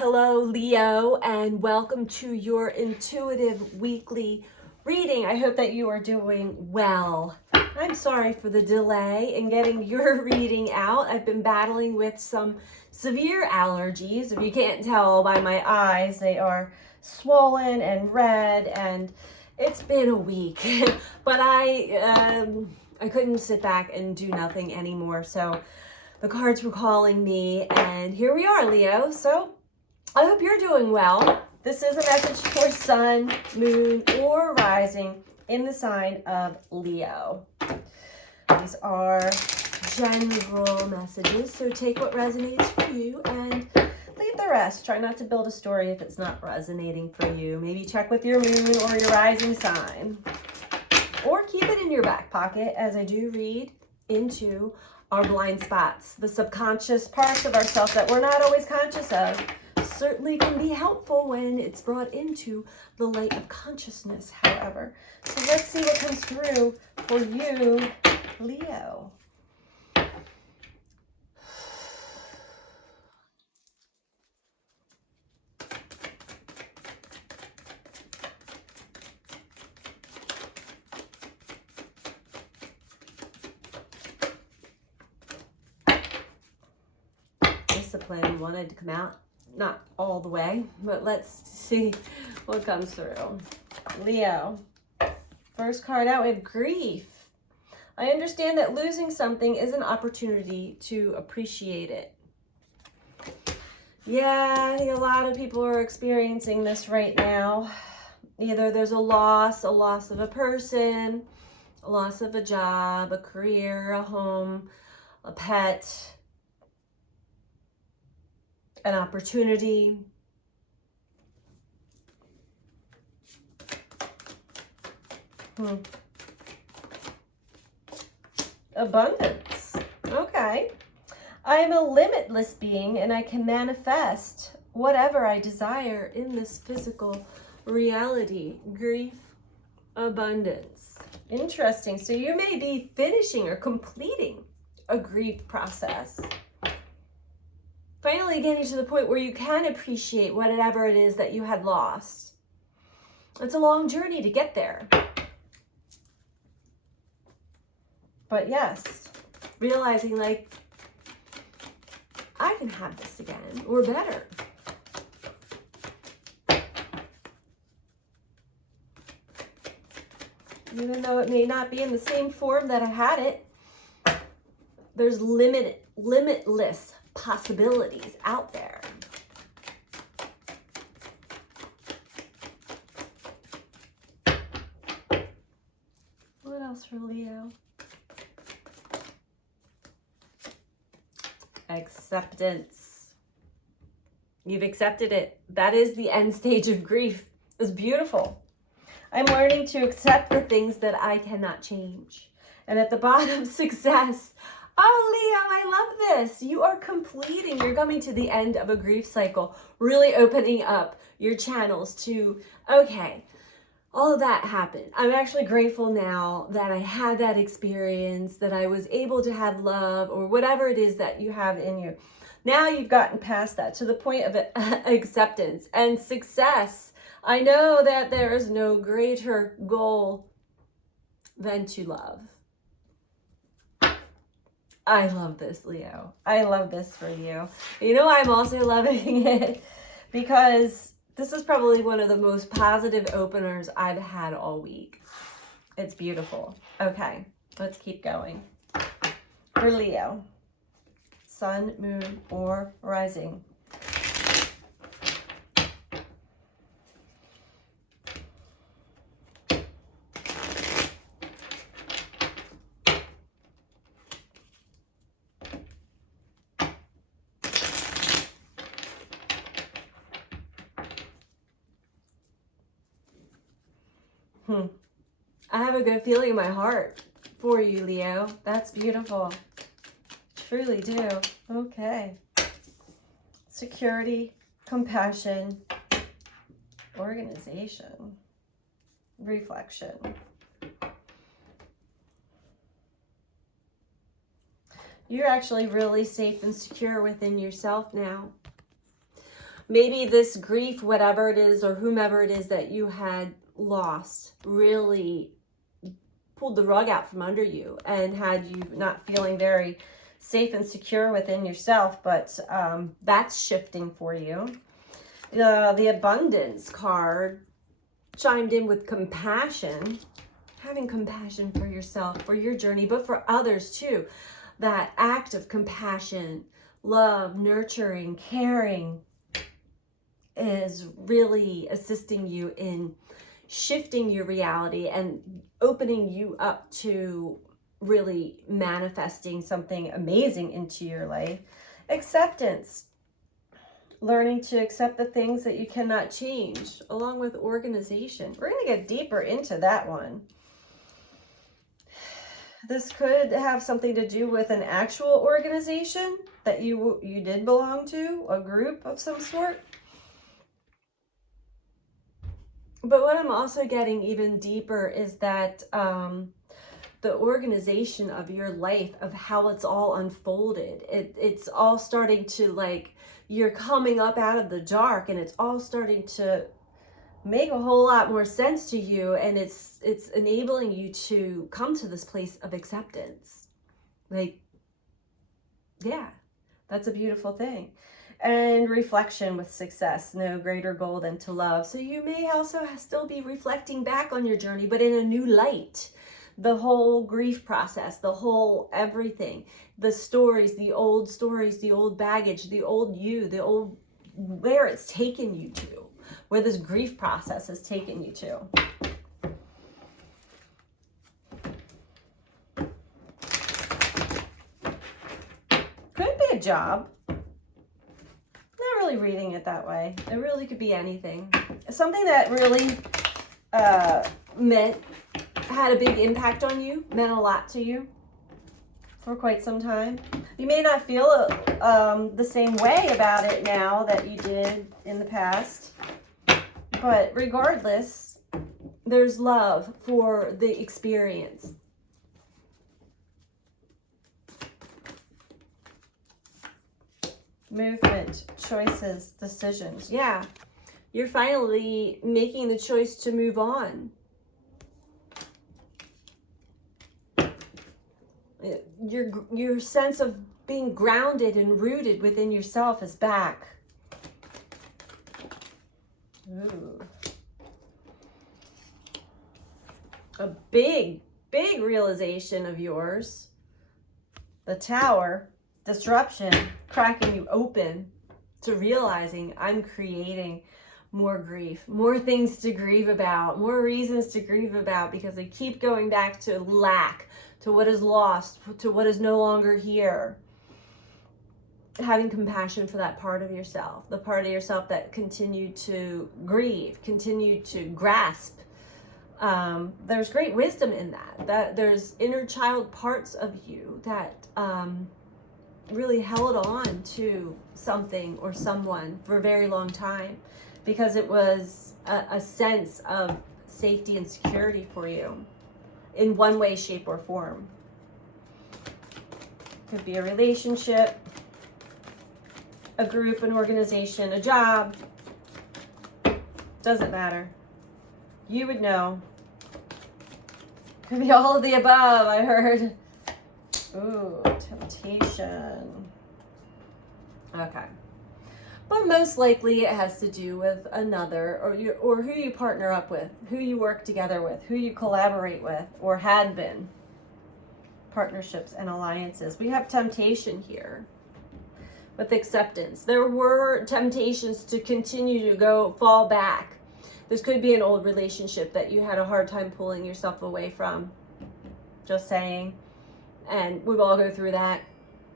Hello, Leo, and welcome to your intuitive weekly reading. I hope that you are doing well. I'm sorry for the delay in getting your reading out. I've been battling with some severe allergies. If you can't tell by my eyes, they are swollen and red, and it's been a week. But I couldn't sit back and do nothing anymore, so the cards were calling me, and here we are, Leo. So I hope you're doing well. This is a message for sun, moon, or rising in the sign of Leo. These are general messages, so take what resonates for you and leave the rest. Try not to build a story if it's not resonating for you. Maybe check with your moon or your rising sign. Or keep it in your back pocket as I do read into our blind spots. The subconscious parts of ourselves that we're not always conscious of certainly can be helpful when it's brought into the light of consciousness, however. So let's see what comes through for you, Leo. Discipline wanted to come out. Not all the way, but let's see what comes through. Leo, first card out, we have grief. I understand that losing something is an opportunity to appreciate it. Yeah, I think a lot of people are experiencing this right now. Either there's a loss of a person, a loss of a job, a career, a home, a pet, an opportunity. Abundance. Okay. I am a limitless being and I can manifest whatever I desire in this physical reality. Grief, abundance. Interesting. So you may be finishing or completing a grief process. Finally getting to the point where you can appreciate whatever it is that you had lost. It's a long journey to get there. But yes, realizing like, I can have this again, or better. Even though it may not be in the same form that I had it, there's limitless possibilities out there. What else for Leo? Acceptance. You've accepted it. That is the end stage of grief. It's beautiful. I'm learning to accept the things that I cannot change. And at the bottom, success. Oh, Leo, I love this. You are completing, you're coming to the end of a grief cycle, really opening up your channels to, okay, all of that happened. I'm actually grateful now that I had that experience, that I was able to have love or whatever it is that you have in you. Now you've gotten past that to the point of acceptance and success. I know that there is no greater goal than to love. I love this, Leo. I love this for you. You know, I'm also loving it because this is probably one of the most positive openers I've had all week. It's beautiful. Okay, let's keep going. For Leo, sun, moon, or rising. I have a good feeling in my heart for you, Leo. That's beautiful. Truly do. Okay. Security, compassion, organization, reflection. You're actually really safe and secure within yourself now. Maybe this grief, whatever it is, or whomever it is that you had lost, really pulled the rug out from under you and had you not feeling very safe and secure within yourself, but that's shifting for you. The abundance card chimed in with compassion, having compassion for yourself, for your journey, but for others too. That act of compassion, love, nurturing, caring is really assisting you in shifting your reality and opening you up to really manifesting something amazing into your life. Acceptance, learning to accept the things that you cannot change, along with organization. We're going to get deeper into that one. This could have something to do with an actual organization that you did belong to, a group of some sort. But what I'm also getting even deeper is that the organization of your life, of how it's all unfolded, it's all starting to, like, you're coming up out of the dark and it's all starting to make a whole lot more sense to you, and it's enabling you to come to this place of acceptance. Like, yeah, that's a beautiful thing. And reflection with success, no greater goal than to love. So you may also still be reflecting back on your journey, but in a new light. The whole grief process, the whole everything, the stories, the old baggage, the old you, the old, where it's taken you to, where this grief process has taken you to. Could be a job. Not really reading it that way. It really could be anything. Something that really had a big impact on you, meant a lot to you for quite some time. You may not feel the same way about it now that you did in the past, but regardless, there's love for the experience. Movement, choices, decisions. Yeah, you're finally making the choice to move on. Your sense of being grounded and rooted within yourself is back. Ooh. A big realization of yours. The Tower, disruption, cracking you open to realizing I'm creating more grief, more things to grieve about, more reasons to grieve about, because I keep going back to lack, to what is lost, to what is no longer here. Having compassion for that part of yourself, the part of yourself that continued to grieve, continued to grasp. There's great wisdom in that there's inner child parts of you that really held on to something or someone for a very long time because it was a sense of safety and security for you in one way, shape, or form. Could be a relationship, a group, an organization, a job. Doesn't matter. You would know. Could be all of the above, I heard. Ooh, temptation. Okay. But most likely it has to do with another, or who you partner up with, who you work together with, who you collaborate with, or had been. Partnerships and alliances. We have temptation here with acceptance. There were temptations to continue to fall back. This could be an old relationship that you had a hard time pulling yourself away from. Just saying. And we all go through that.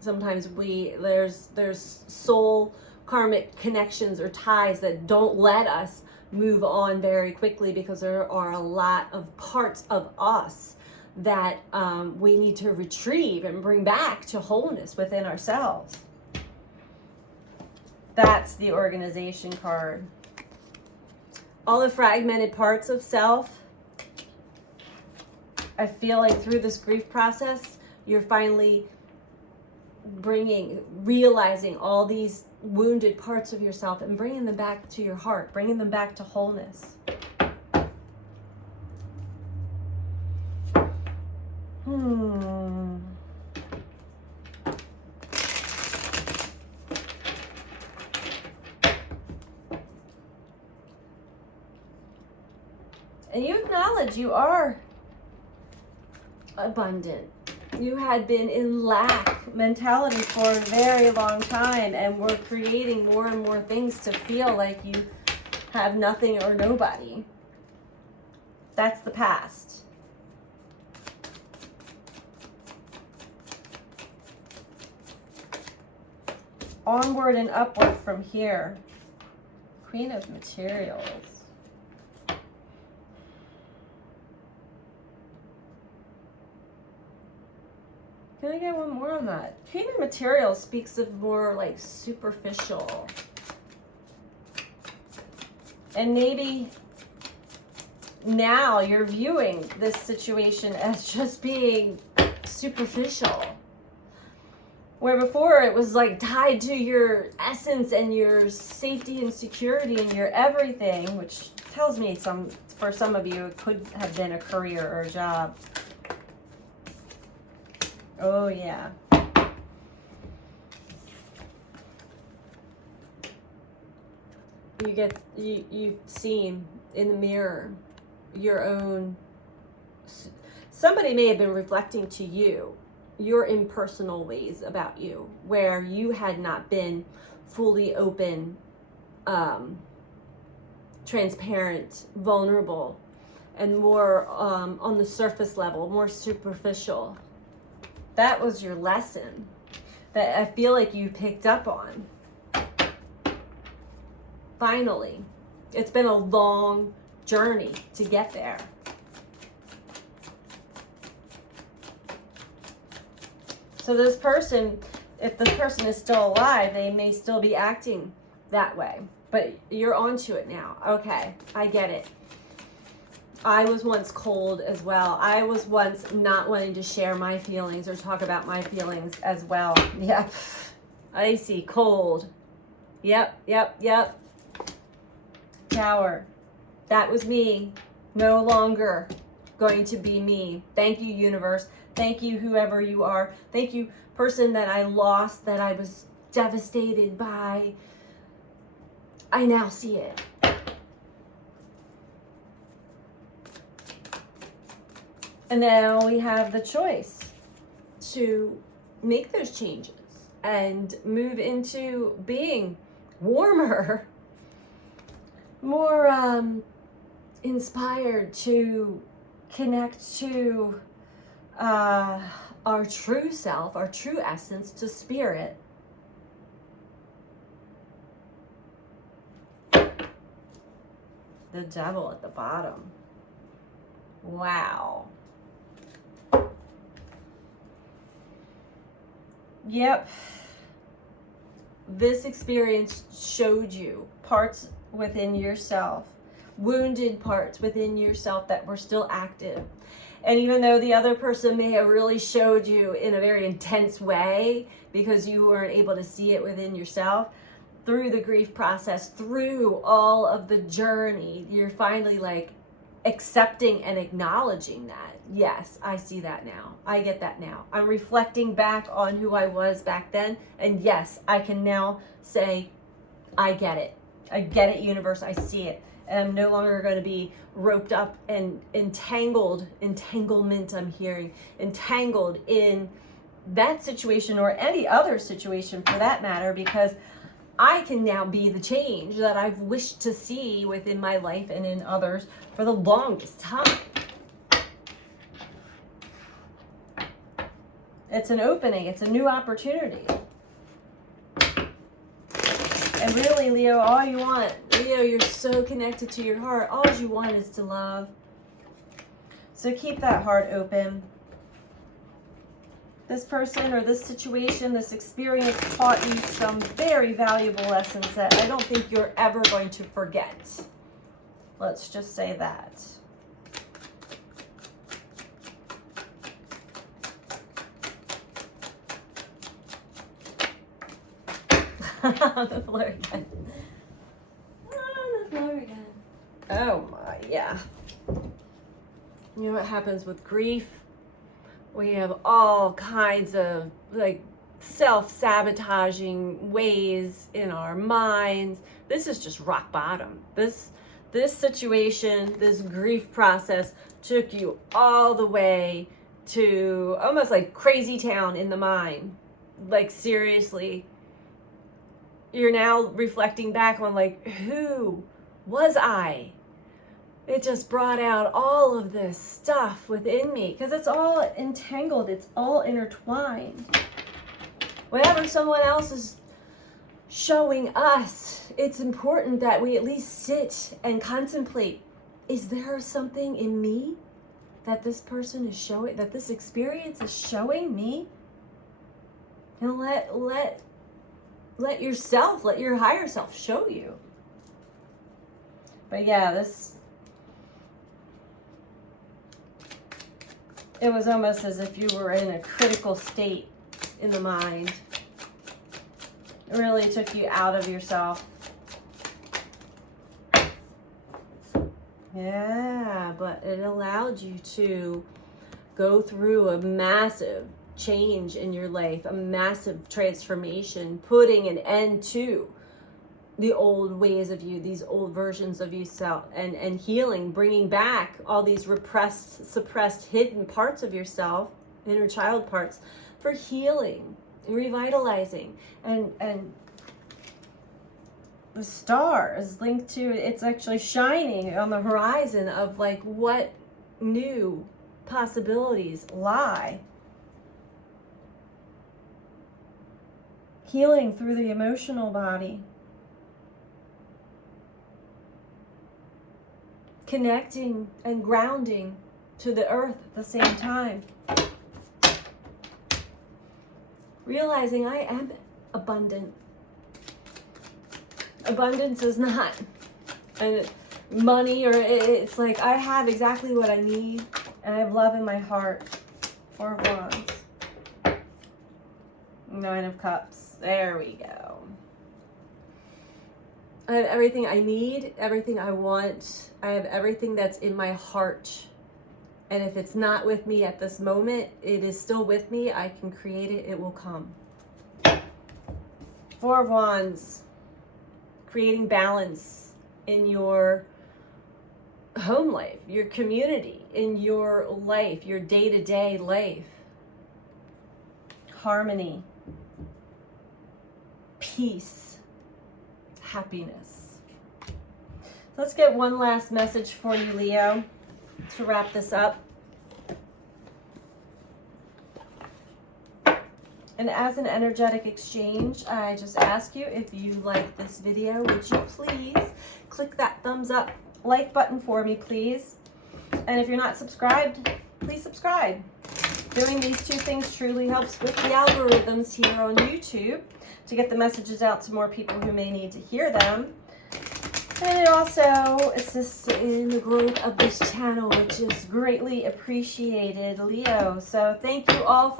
Sometimes there's soul karmic connections or ties that don't let us move on very quickly because there are a lot of parts of us that we need to retrieve and bring back to wholeness within ourselves. That's the organization card. All the fragmented parts of self. I feel like through this grief process, you're finally realizing all these wounded parts of yourself and bringing them back to your heart, bringing them back to wholeness. And you acknowledge you are abundant. You had been in lack mentality for a very long time and were creating more and more things to feel like you have nothing or nobody. That's the past. Onward and upward from here. Queen of Materials. Can I get one more on that? Queen of Materials speaks of more like superficial. And maybe now you're viewing this situation as just being superficial. Where before it was like tied to your essence and your safety and security and your everything, which tells me for some of you it could have been a career or a job. Oh yeah. You've seen in the mirror your own, somebody may have been reflecting to you your impersonal ways about you, where you had not been fully open, transparent, vulnerable, and more on the surface level, more superficial. That was your lesson that I feel like you picked up on. Finally, it's been a long journey to get there. So this person, if the person is still alive, they may still be acting that way. But you're onto it now. Okay, I get it. I was once cold as well. I was once not wanting to share my feelings or talk about my feelings as well. Yeah, icy, cold. Yep. Tower. That was me. No longer going to be me. Thank you, universe. Thank you, whoever you are. Thank you, person that I lost, that I was devastated by. I now see it. And now we have the choice to make those changes and move into being warmer, more inspired to connect to our true self, our true essence, to spirit. The devil at the bottom. Wow. Yep. This experience showed you parts within yourself, wounded parts within yourself that were still active. And even though the other person may have really showed you in a very intense way because you weren't able to see it within yourself, through the grief process, through all of the journey, you're finally like accepting and acknowledging that. Yes, I see that now. I get that now. I'm reflecting back on who I was back then. And yes, I can now say, I get it. I get it, universe. I see it. And I'm no longer going to be roped up and entanglement I'm hearing, entangled in that situation or any other situation for that matter, because I can now be the change that I've wished to see within my life and in others for the longest time. It's an opening. It's a new opportunity. And really, Leo, all you want, Leo, you're so connected to your heart. All you want is to love. So keep that heart open. This person or this situation, this experience taught you some very valuable lessons that I don't think you're ever going to forget. Let's just say that. On the floor again. On the floor again. Oh my, yeah. You know what happens with grief? We have all kinds of like self-sabotaging ways in our minds. This is just rock bottom. This situation, this grief process took you all the way to almost like crazy town in the mind. Like seriously, you're now reflecting back on like, who was I? It just brought out all of this stuff within me because it's all entangled. It's all intertwined. Whatever someone else is showing us, it's important that we at least sit and contemplate. Is there something in me that this person is showing, that this experience is showing me? And let yourself, let your higher self show you. But yeah, it was almost as if you were in a critical state in the mind. It really took you out of yourself. Yeah, but it allowed you to go through a massive change in your life, a massive transformation, putting an end to the old ways of you, these old versions of yourself, and healing, bringing back all these repressed, suppressed, hidden parts of yourself, inner child parts, for healing, revitalizing. And the star is linked to, it's actually shining on the horizon of like what new possibilities lie. Healing through the emotional body. Connecting and grounding to the earth at the same time. Realizing I am abundant. Abundance is not money, or it's like I have exactly what I need and I have love in my heart. 4 of Wands. 9 of Cups. There we go. I have everything I need, everything I want. I have everything that's in my heart. And if it's not with me at this moment, it is still with me. I can create it. It will come. 4 of Wands. Creating balance in your home life, your community, in your life, your day-to-day life. Harmony. Peace. Happiness. Let's get one last message for you, Leo, to wrap this up. And as an energetic exchange, I just ask you, if you like this video, would you please click that thumbs up like button for me, please? And if you're not subscribed, please subscribe. Doing these 2 things truly helps with the algorithms here on YouTube to get the messages out to more people who may need to hear them. And it also assists in the growth of this channel, which is greatly appreciated, Leo. So thank you all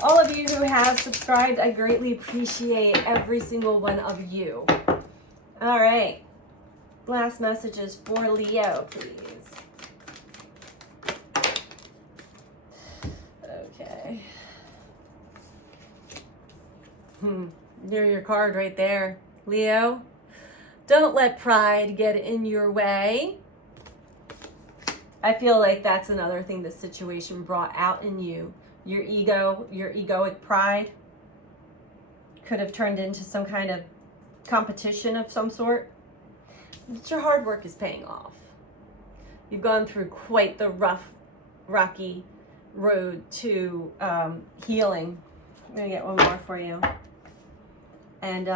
all of you who have subscribed. I greatly appreciate every single one of you. All right. Last messages for Leo, please. Okay. There's your card right there, Leo. Don't let pride get in your way. I feel like that's another thing this situation brought out in you. Your ego, your egoic pride could have turned into some kind of competition of some sort. But your hard work is paying off. You've gone through quite the rough, rocky road to healing. I'm going to get one more for you. And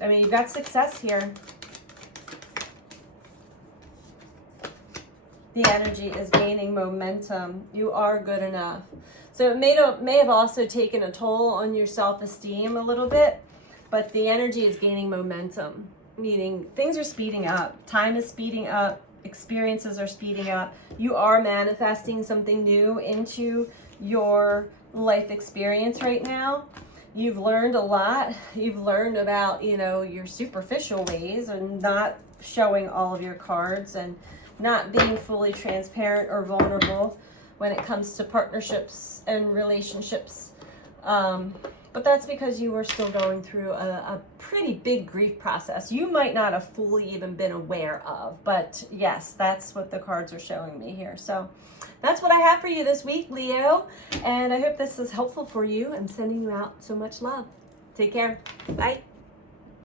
I mean, you've got success here. The energy is gaining momentum. You are good enough. So it may have also taken a toll on your self-esteem a little bit, but the energy is gaining momentum, meaning things are speeding up. Time is speeding up. Experiences are speeding up. You are manifesting something new into your life experience right now. You've learned a lot. You've learned about, you know, your superficial ways and not showing all of your cards and not being fully transparent or vulnerable when it comes to partnerships and relationships. But that's because you were still going through a pretty big grief process you might not have fully even been aware of. But yes, that's what the cards are showing me here. So that's what I have for you this week, Leo. And I hope this is helpful for you. I'm sending you out so much love. Take care. Bye.